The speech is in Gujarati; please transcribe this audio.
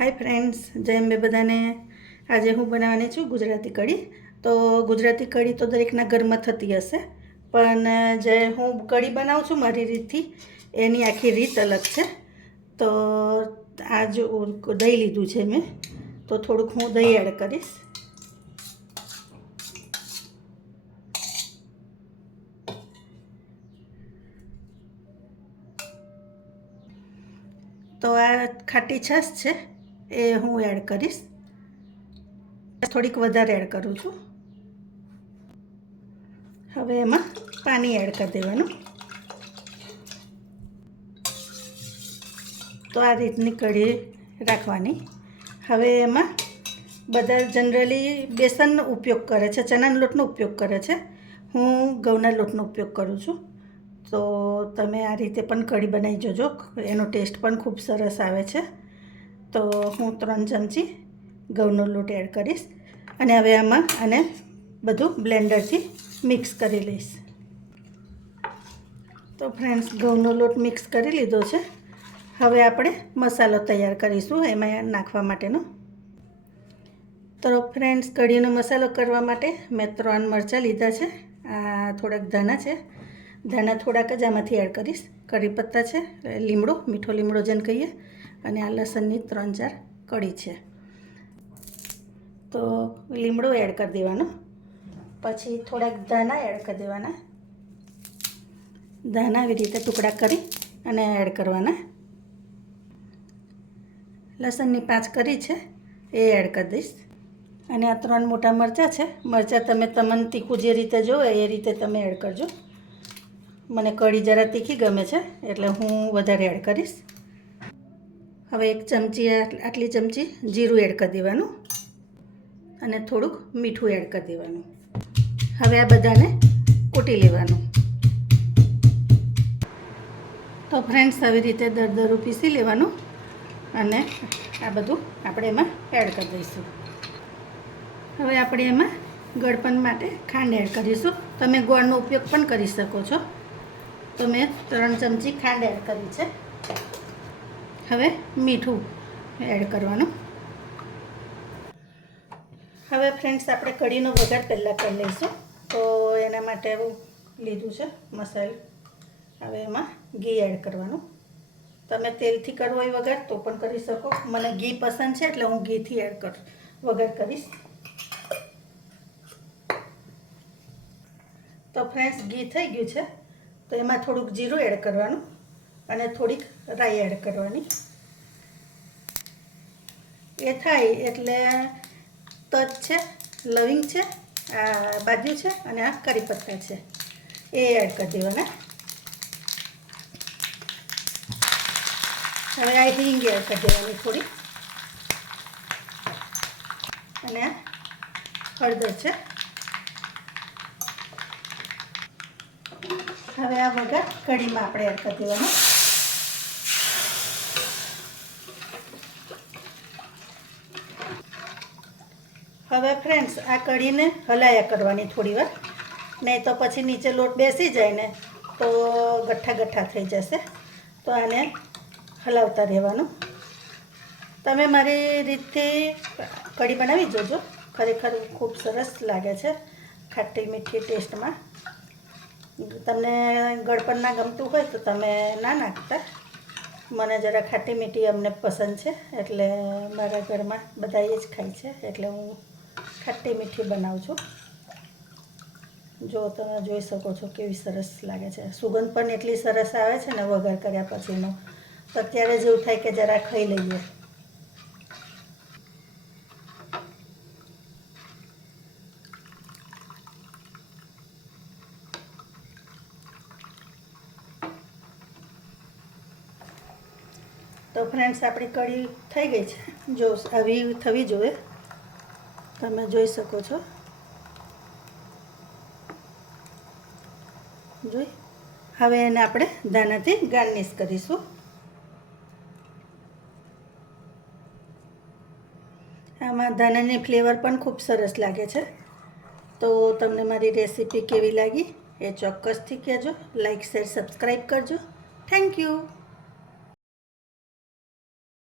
हाय फ्रेंड्स, जय अंबे बधाने। आज हूँ बनावानी छूँ गुजराती कढ़ी। तो गुजराती कढ़ी तो दरेकना घरमां थती हशे, पण जे हूँ कढ़ी बनावुं छूँ मारी रीतथी एनी आखी रीत अलग छे। तो आज दही लीधुं छे मैं, तो थोड़ुंक हूँ दही एड करीश। तो आ खाटी छाश छे ए हूँ एड करीश, थोड़ीक वधारे एड करूँ छूँ। हवे एमां पानी एड कर देवानुं। तो आ रीतनी कढ़ी राखवानी। हवे एमां बधा जनरली बेसननो उपयोग करे छे, चनाना लोटनो उपयोग करे छे। हूँ घઉંના લોટનો उपयोग करूँ छूँ। तो तमे आ रीते पण कढ़ी बनावी जोजो, एनो टेस्ट पण खूब सरस आवे छे। तो हूँ 3 चमची घઉંનો લોટ एड करीश अने हवे आमां आने बधुं ब्लेन्डरथी मिक्स करी लईश। तो फ्रेंड्स, घઉંનો લોટ मिक्स करी लीधो छे। हवे आपणे मसालो तैयार करीशुं एमां नाखवा माटेनो। तो फ्रेंड्स, कढ़ीनो मसालो करवा माटे मैं 3 मरचां लीधा छे। आ थोड़ाक धाना छे, धाना थोड़ाक ज आमांथी एड करीश। कढ़ी पत्ता छे, લીમડો, મીઠો લીમડો જેને कहीए, अने आ लसणनी 3-4 कड़ी छे। तो લીમડો एड कर देवानो, पछी थोड़ाक धाना एड कर देवाना। धाना આવી રીતે ટુકડા કરી અને એડ કરવાના। લસણની 5 કરી છે એ એડ કરી દઈશ। અને આ 3 મોટા મરચાં છે, મરચાં તમે તમને તીખું જે રીતે જોવે એ રીતે તમે એડ કરજો। મને કઢી જરા તીખી ગમે છે એટલે હું વધારે એડ કરીશ। હવે 1 ચમચી આટલી ચમચી જીરું એડ કરી દેવાનું અને થોડુંક મીઠું એડ કરી દેવાનું। હવે આ બધાને કૂટી લેવાનું। तो फ्रेंड्स, આવી રીતે દરદરું પીસી લેવાનું અને આ બધું આપણે એમાં એડ કરી દઈશું। હવે આપણે એમાં ગળપણ માટે ખાંડ એડ કરીશું। તમે ગોળનો ઉપયોગ પણ કરી શકો છો। તો મેં 3 ચમચી ખાંડ એડ કરી છે। હવે મીઠું એડ કરવાનું। હવે ફ્રેન્ડ્સ, આપણે કઢીનો વઘાર પહેલાં કરી લઈશું। તો એના માટે લીધું છે મસાલો। હવે એમાં ઘી એડ કરવાનું। તમે તેલથી કરવો હોય વઘાર તો પણ કરી શકો। મને ઘી પસંદ છે એટલે હું ઘીથી વઘાર કરીશ। તો ફ્રેન્ડ્સ, ઘી થઈ ગયું છે તો એમાં થોડુંક જીરું એડ કરવાનું અને થોડીક રાઈ એડ કરવાની। એ થાય એટલે તજ છે, લવિંગ છે, આ બાજુ છે અને આ કરી પત્તા છે એ એડ કરી દેવાના। હવે આ હિંગ એડ કરી દેવાની થોડી, અને આ હળદર છે। હવે આ વઘાર કઢીમાં આપણે એડ કરી દેવાનો। હવે ફ્રેન્ડ્સ, આ કઢીને હલાયા કરવાની થોડી વાર, નહીં તો પછી નીચે લોટ બેસી જાય ને તો ગઠ્ઠા ગઠ્ઠા થઈ જશે। તો આને હલાવતા રહેવાનું। તમે મારી રીતથી કઢી બનાવી જોજો, ખરેખર ખૂબ સરસ લાગે છે ખાટી મીઠી ટેસ્ટમાં। તમને ગળપણ ના ગમતું હોય તો તમે ના નાખતા। મને જરા ખાટી મીઠી અમને પસંદ છે એટલે મારા ઘરમાં બધા એ જ ખાય છે, એટલે હું ખાટી મીઠી બનાવું છું। જો તમે જોઈ શકો છો કેવી સરસ લાગે છે, સુગંધ પણ એટલી સરસ આવે છે ને વઘાર કર્યા પછીનો, તો અત્યારે જેવું થાય કે જરા ખાઈ લઈએ। તો ફ્રેન્ડ્સ, આપણી કઢી થઈ ગઈ છે। જો આવી થવી જોઈએ, તમે જોઈ શકો છો। જોઈ, હવે એને આપણે ધાણાથી ગાર્નિશ કરીશું। આમાં ધાણાની ફ્લેવર પણ ખૂબ સરસ લાગે છે। તો તમને મારી રેસીપી કેવી લાગી એ ચોક્કસથી કહેજો। લાઈક, શેર, સબસ્ક્રાઈબ કરજો। Thank you.